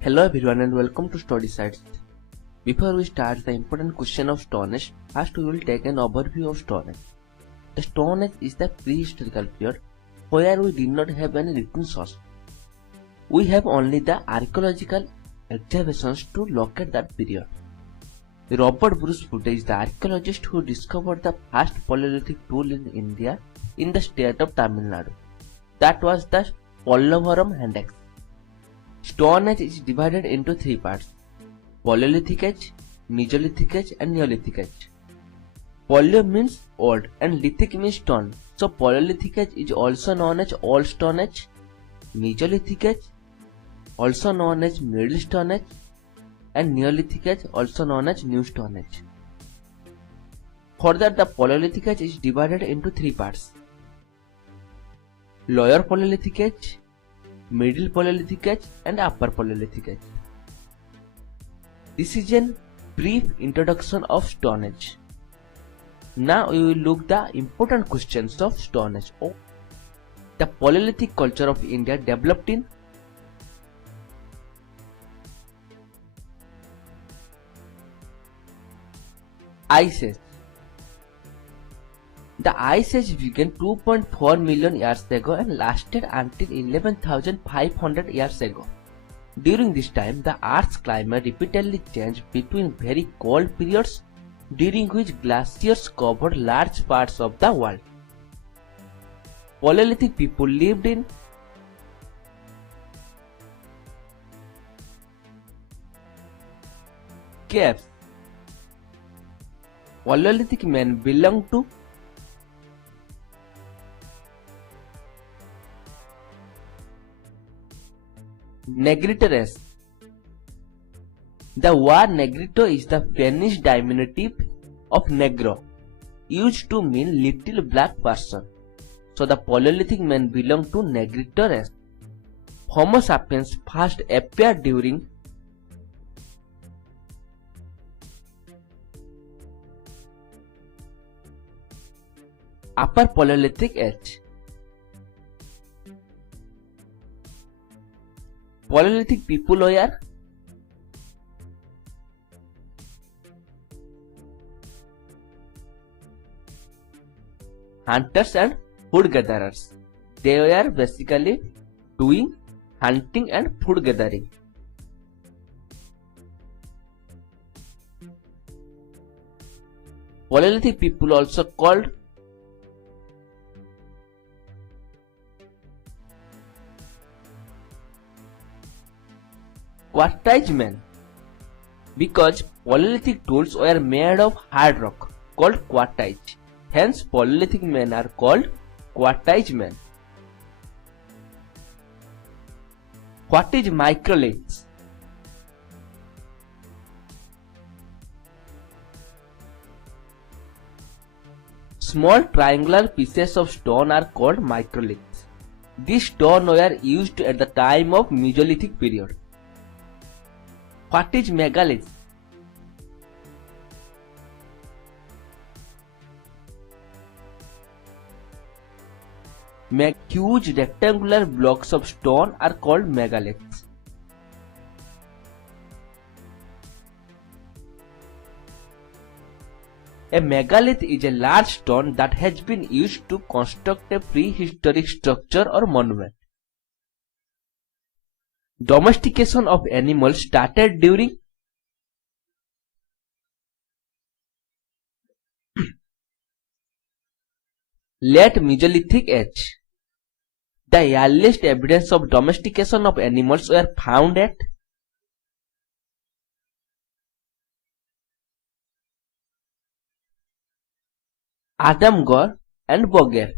Hello everyone and welcome to Study Sites. Before we start the important question of Stone Age, first we will take an overview of Stone Age. The Stone Age is the prehistorical period where we did not have any written source. We have only the archaeological excavations to locate that period. Robert Bruce Foote is the archaeologist who discovered the first Paleolithic tool in India in the state of Tamil Nadu. That was the Pallavaram hand axe. Stone Age is divided into three parts: Paleolithic Age, Mesolithic Age and Neolithic Age. Paleo means old and lithic means stone, so Paleolithic Age is also known as Old Stone Age, Mesolithic Age also known as Middle Stone Age, and Neolithic Age also known as New Stone Age. Further, the Paleolithic Age is divided into three parts: Lower Paleolithic Age, Middle Paleolithic Age and Upper Paleolithic Age. This is a brief introduction of Stone Age. Now we will look the important questions of Stone Age. The Paleolithic culture of India developed in Ice Age. The Ice Age began 2.4 million years ago and lasted until 11,500 years ago. During this time, the Earth's climate repeatedly changed between very cold periods during which glaciers covered large parts of the world. Paleolithic people lived in caves. Paleolithic men belonged to Negrito race. The word Negrito is the Finnish diminutive of Negro, used to mean little black person. So the Paleolithic men belong to Negrito race. Homo sapiens first appeared during Upper Paleolithic Age. Paleolithic people were hunters and food gatherers. They were basically doing hunting and food gathering. Paleolithic people also called quartz men, because Paleolithic tools were made of hard rock called quartz. Hence, Paleolithic men are called quartz men. What is microliths? Small triangular pieces of stone are called microliths. These stones were used at the time of Mesolithic period. What is megalith? Huge rectangular blocks of stone are called megaliths. A megalith is a large stone that has been used to construct a prehistoric structure or monument. Domestication of animals started during late Mesolithic age. The earliest evidence of domestication of animals were found at Adamgarh and Boger.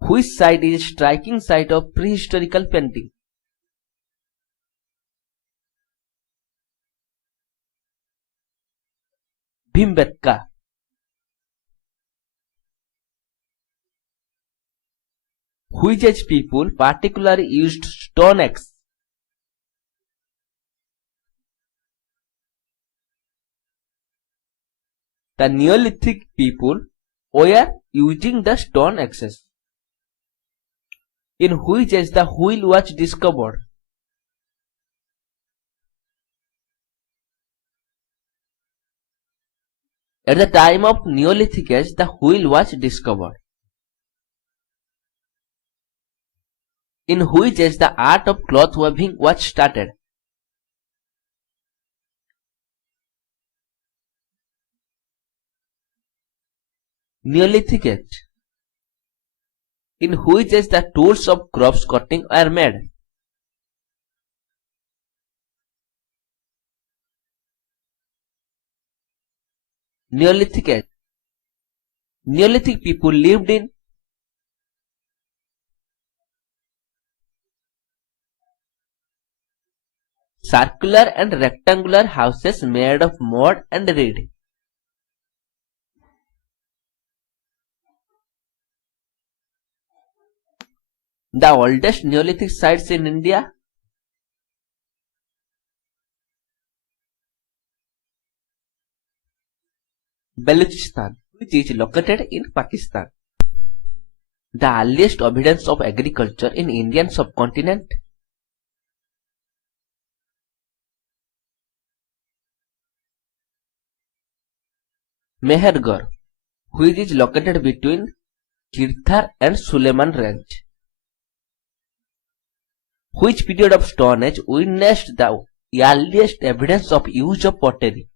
Which site is a striking site of prehistorical painting? Bhimbetka. Which age people particularly used stone axe? The Neolithic people were using the stone axes. In which age the wheel was discovered? At the time of Neolithic age, the wheel was discovered. In which age the art of cloth weaving was started? Neolithic age. In which age the tools of crops cutting were made? Neolithic age. Neolithic people lived in circular and rectangular houses made of mud and reed. The oldest Neolithic sites in India? Balochistan, which is located in Pakistan. The earliest evidence of agriculture in Indian subcontinent? Mehergarh, which is located between Kirthar and Suleiman Range. Which period of Stone Age witnessed the earliest evidence of use of pottery?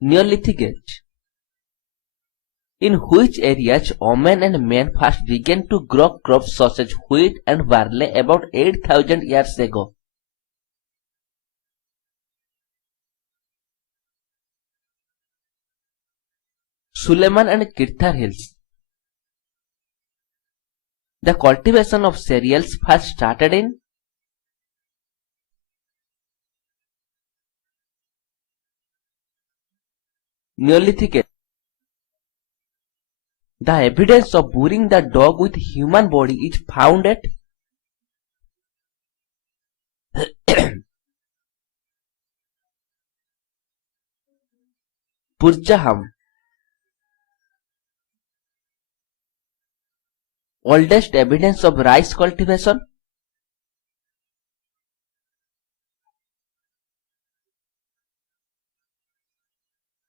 Neolithic age. In which areas women and men first began to grow crops such as wheat and barley about 8,000 years ago? Suleiman and Kirthar Hills. The cultivation of cereals first started in Neolithic age. The evidence of burying the dog with human body is found at Burjaham. Oldest evidence of rice cultivation?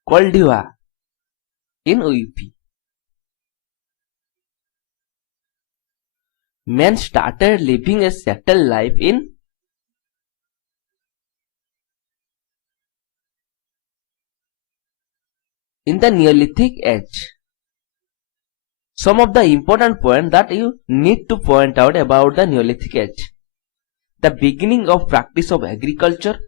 Koldiwa in UP. Men started living a settled life in the Neolithic age. Some of the important points that you need to point out about the Neolithic age. The beginning of practice of agriculture,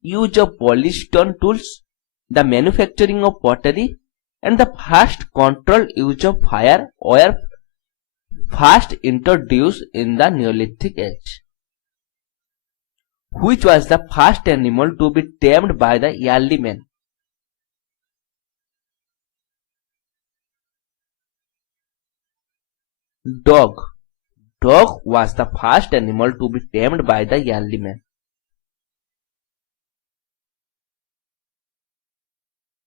use of polished stone tools, the manufacturing of pottery, and the first controlled use of fire were first introduced in the Neolithic age. Which was the first animal to be tamed by the early men? Dog. Dog was the first animal to be tamed by the early man.